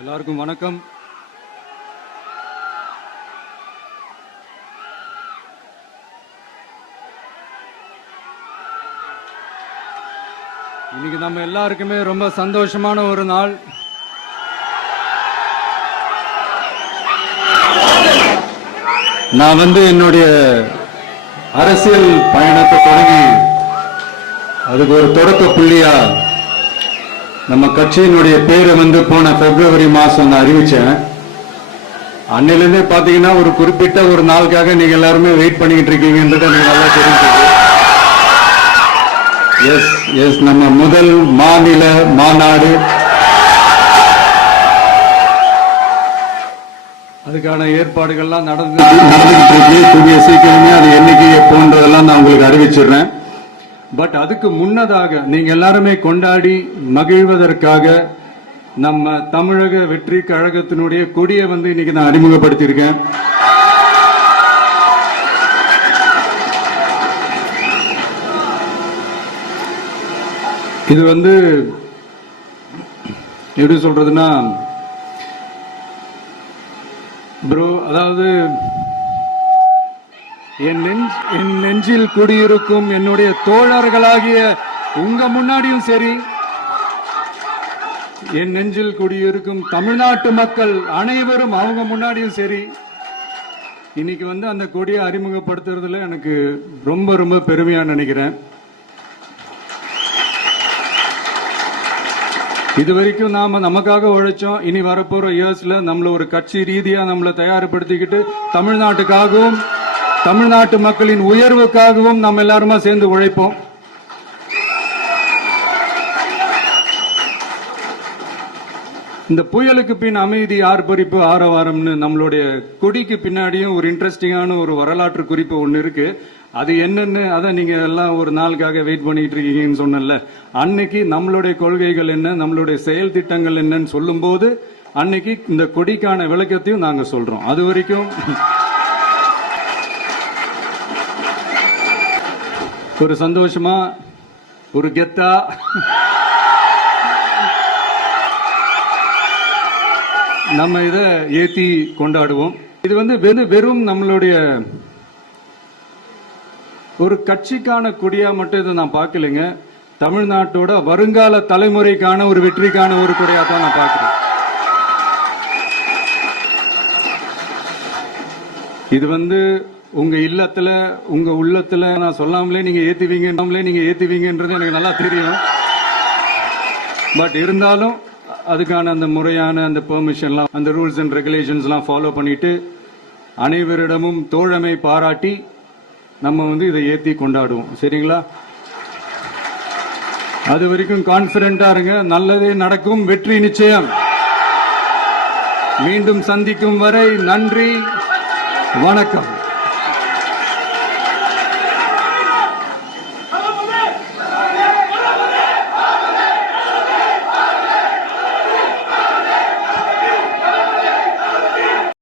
எல்லாருக்கும் வணக்கம். இன்னைக்கு நம்ம எல்லாருக்குமே ரொம்ப சந்தோஷமான ஒரு நாள். நான் என்னுடைய அரசியல் பயணத்தை தொடங்கி அதுக்கு ஒரு தொடக்க புள்ளியா நம்ம கட்சியினுடைய பேரை போன பிப்ரவரி மாசம் அறிவிச்சேன். அன்னிலிருந்தே பாத்தீங்கன்னா ஒரு குறிப்பிட்ட ஒரு நாளுக்காக நீங்க எல்லாருமே வெயிட் பண்ணிக்கிட்டு இருக்கீங்கன்றது எனக்கு நல்லா தெரிஞ்சுது. எஸ் நம்ம முதல் மாநில மாநாடு, அதுக்கான ஏற்பாடுகள்லாம் நடந்துகிட்டு இருக்கு. கூடிய சீக்கிரமே அது என்னைக்கு எப்போன்றதெல்லாம் நான் உங்களுக்கு அறிவிச்சிடுறேன். பட் அதுக்கு முன்னதாக நீங்க எல்லாருமே கொண்டாடி மகிழ்வதற்காக நம்ம தமிழக வெற்றி கழகத்தினுடைய கொடியை இன்னைக்கு நான் அறிமுகப்படுத்தியிருக்கேன். இது எப்படி சொல்றதுன்னா ப்ரோ, அதாவது என் நெஞ்சில் குடியிருக்கும் என்னுடைய தோழர்களாகிய உங்க முன்னாடியும் சரி, என் நெஞ்சில் குடியிருக்கும் தமிழ்நாட்டு மக்கள் அனைவரும் அவங்க முன்னாடியும் சரி, இன்னைக்கு அந்த கொடியை அறிமுகப்படுத்துறதுல எனக்கு ரொம்ப ரொம்ப பெருமையா நினைக்கிறேன். இதுவரைக்கும் நாம நமக்காக உழைச்சோம். இனி வரப்போற இயர்ஸ்ல நம்மள ஒரு கட்சி ரீதியா நம்மளை தயார்படுத்திக்கிட்டு தமிழ்நாட்டுக்காகவும் தமிழ்நாட்டு மக்களின் உயர்வுக்காகவும் நம்ம எல்லாருமா சேர்ந்து உழைப்போம். இந்த புயலுக்கு பின் அமைதி, ஆர்ப்பரிப்பு, ஆரவாரம்னு நம்மளுடைய கொடிக்கு பின்னாடியும் ஒரு இன்ட்ரெஸ்டிங்கான ஒரு வரலாற்று குறிப்பு ஒன்னு இருக்கு. அது என்னன்னு அதை நீங்க எல்லாம் ஒரு நாளுக்காக வெயிட் பண்ணிட்டு இருக்கீங்கன்னு சொன்னல, அன்னைக்கு நம்மளுடைய கொள்கைகள் என்ன, நம்மளுடைய செயல் திட்டங்கள் என்னன்னு சொல்லும் போது அன்னைக்கு இந்த கொடிக்கான விளக்கத்தையும் நாங்க சொல்றோம். அது வரைக்கும் ஒரு சந்தோஷமா, ஒரு கெத்தா நம்ம இத ஏத்தி கொண்டாடுவோம். இது வெறும் நம்மளுடைய ஒரு கட்சிக்கான கொடியா மட்டும் இதை நான் பார்க்கலைங்க. தமிழ்நாட்டோட வருங்கால தலைமுறைக்கான ஒரு வெற்றிக்கான ஒரு கொடியா தான் நான் பார்க்கிறேன். இது உங்க இல்லத்துல, உங்க உள்ளத்துல நான் சொல்லாமலே நீங்க ஏத்துவீங்கன்றது எனக்கு நல்லா தெரியும். பட் இருந்தாலும் அதுக்கான அந்த முறையான அந்த பெர்மிஷன்லாம், அந்த ரூல்ஸ் அண்ட் ரெகுலேஷன்ஸ் எல்லாம் ஃபாலோ பண்ணிட்டு அனைவரிடமும் தோழமை பாராட்டி நம்ம இதை ஏத்தி கொண்டாடுவோம். சரிங்களா? அது வரைக்கும் கான்பிடண்டா இருங்க. நல்லதே நடக்கும். வெற்றி நிச்சயம். மீண்டும் சந்திக்கும் வரை நன்றி, வணக்கம்.